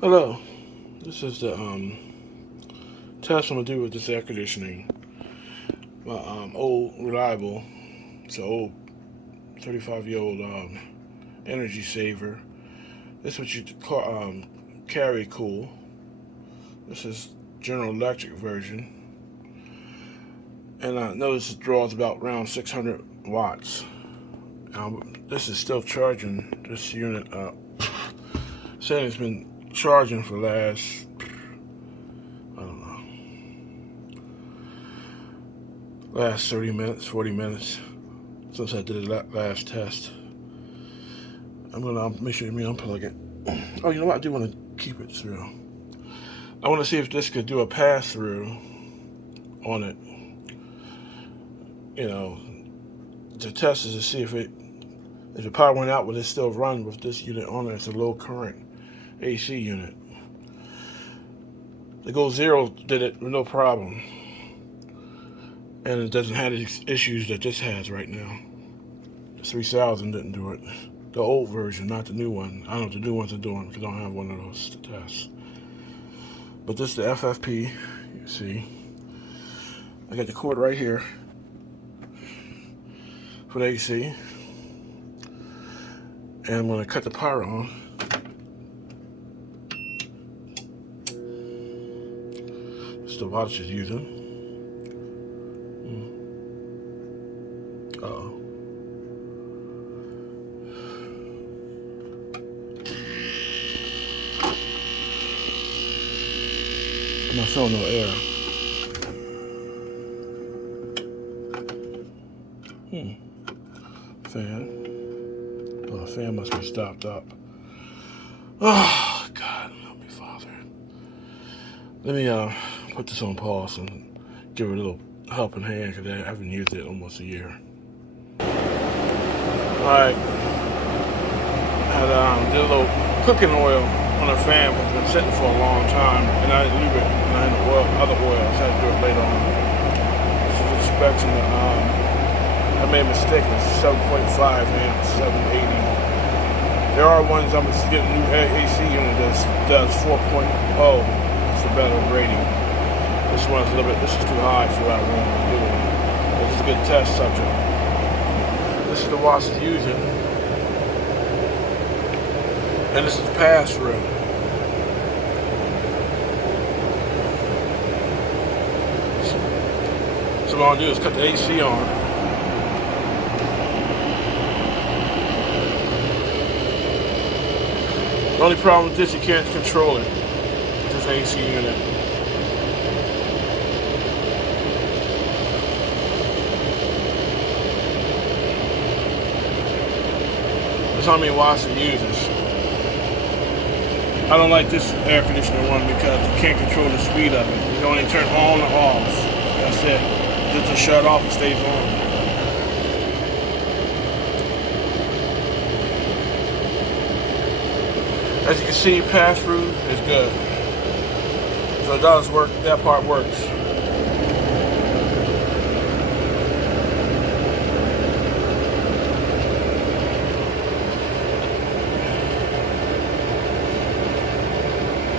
Hello, this is the test I'm gonna do with this air conditioning. My old reliable, it's an old 35-year-old energy saver. This is what you call carry cool. This is General Electric version, and I notice it draws about around 600 watts. This is still charging this unit up. Saying it's been charging for the last, I don't know, last 30 minutes, 40 minutes since I did that last test. I'm gonna make sure you unplug it. Oh, you know what? I do want to keep it through. I want to see if this could do a pass through on it. You know, to test is to see if the power went out, will it still run with this unit on it? It's a low current AC unit. The Go Zero did it with no problem, and it doesn't have the issues that this has right now. The 3000 didn't do it. The old version, not the new one. I don't know what the new ones are doing. We don't have one of those to test. But this is the FFP. You see, I got the cord right here for the AC, and I'm going to cut the power on. This is the watch it's using. Uh-oh. I'm not feeling no air. Fan. Oh, the fan must be stopped up. Oh, God, help me, Father. Let me put this on pause and give it a little helping hand because I haven't used it in almost a year. Alright. I did a little cooking oil on the fan, but it's been sitting for a long time, and I didn't leave it, and I had other oils. I had to do it later on. This is inspection. I made a mistake. It's 7.5 amps, 780. There are ones I'm going to get a new AC unit that does 4.0. It's a better rating. This one's a little bit. This is too high for what I want to do. This is a good test subject. This is the watch it's using. And this is the pass through. So what I'm going to do is cut the AC on. The only problem with this, you can't control it. This AC unit. That's how many watts it uses. I don't like this air conditioner one because you can't control the speed of it. You can only turn on or off. That's it. Just to shut off, it stays on. As you can see, pass through is good. So it does work. That part works.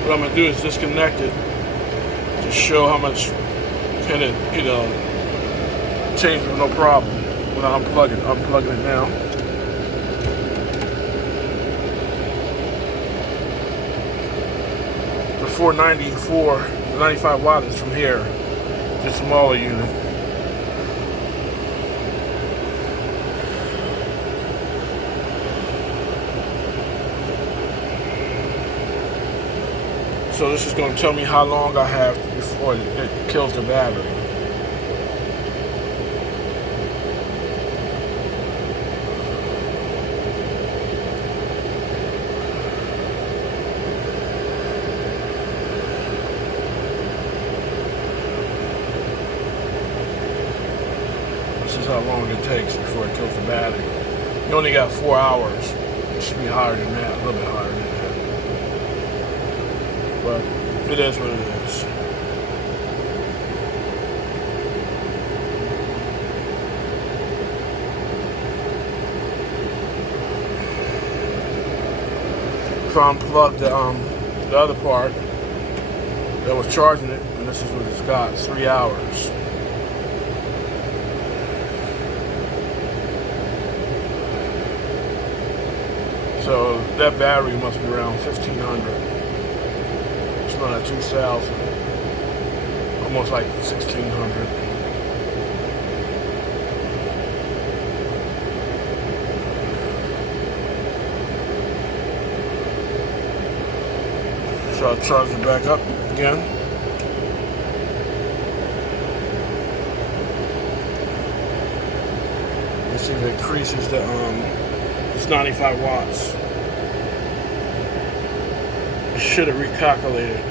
What I'm gonna do is disconnect it to show how much can it, change with no problem. When I unplug it, I'm plugging it now. The 494, the 95 watt is from here, the smaller unit. So this is going to tell me how long I have before it kills the battery. This is how long it takes before it kills the battery. You only got 4 hours. It should be higher than that, a little bit higher than that. But it is what it is. So I unplugged the the other part that was charging it, and this is what it's got, 3 hours. So that battery must be around 1,500. It's not at 2,000. Almost like 1,600. So I'll charge it back up again. Let's see if it increases the it's 95 watts. It should have recalculated.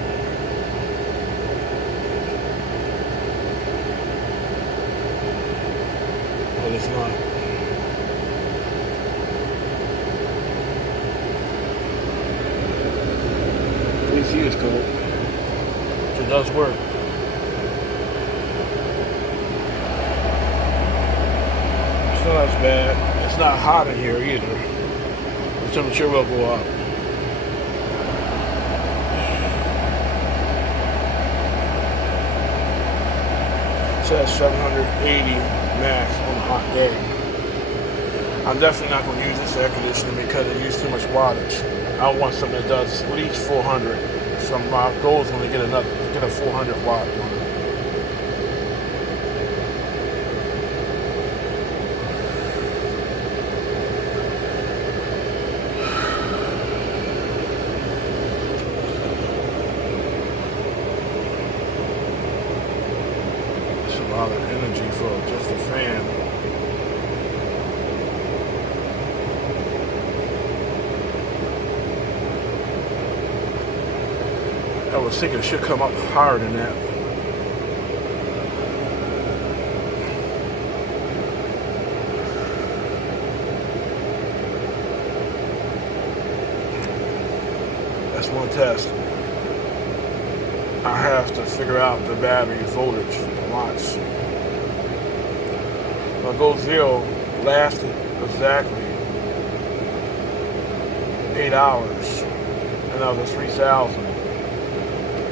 But it's not. AC is cool. It does work. It's not as bad. It's not hot in here either. The temperature will go up. It says 780 max on a hot day. I'm definitely not going to use this air conditioning because it uses too much wattage. I want something that does at least 400. So my goal is going to get a 400 watt one. It's a lot of energy for just a fan. I was thinking it should come up higher than that. That's one test. I have to figure out the battery voltage watts. My Go Zero lasted exactly 8 hours, and that was 3,000.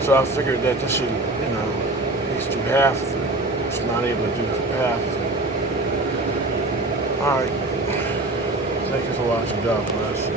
So I figured that this should, at least do half of it. It's not able to do half of it. Alright. Thank you for watching. God bless.